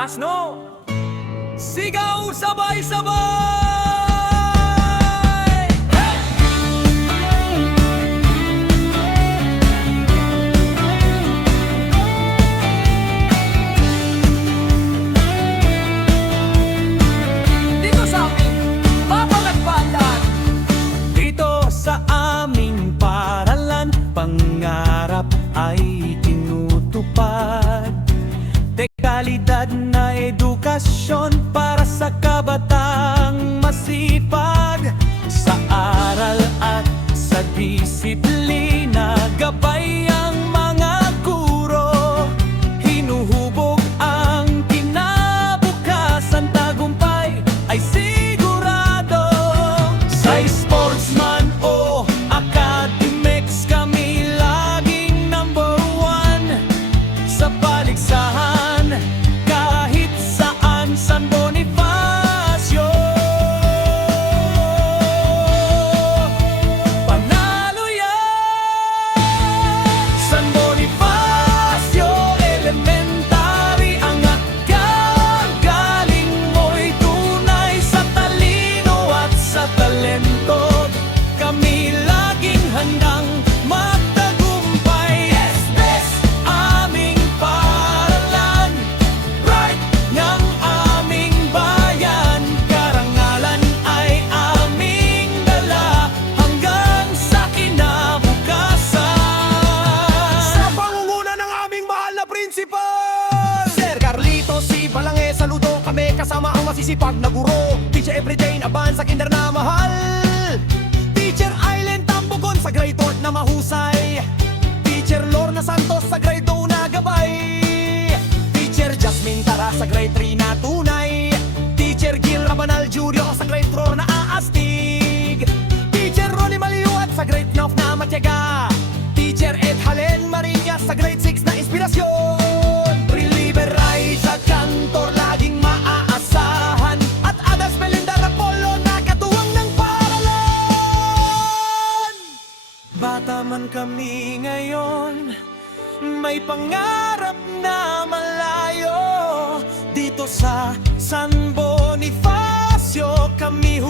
taas, no? Sigaw sabay-sabay! Dito sa amin, papalagpalan. Dito sa aming paralan, pangarap ay tinutupad. Dekalidad na edukasyon para sa kabatang masipag. Sa aral at sa disiplina, gabay ang mga guro. Hinuhubog ang kinabukasan, tagumpay ay sigurado. Sa sportsman o academics, kami laging number one. Sa paligsahan, kahit saan, San Bonifacio. Panalo yan! San Bonifacio Elementary, ang akagaling mo'y tunay sa talino at sa talento. Kami laging handang magtagumpay. Yes, best aming paralan, right ng aming bayan. Karangalan ay aming dala hanggang sa kinabukasan. Sa pangunguna ng aming mahal na principal, Sir Carlito C. Balange, saludo kami kasama ang masisipag na guro. Teacher Everyday Aban sa kinder na mahal. Teacher Island Tambugon sa grade 4 na mahusay. Teacher Lorna Santos sa grade 2 na gabay. Teacher Jasmine Tara sa grade 3 na tunay. Teacher Gil Rabanal Jr. sa grade 4 na aastig. Teacher Ronnie Maliwat sa grade 9 na matyaga. Teacher Ed Halen Mariñas sa grade 6 na inspirasyon. Reliever Raisa Cantor laging maaasahan. At Adas Melinda Rapolo na katuwang ng paralan. Bata man kami ngayon, may pangarap na malayo. Dito sa San Bonifacio kami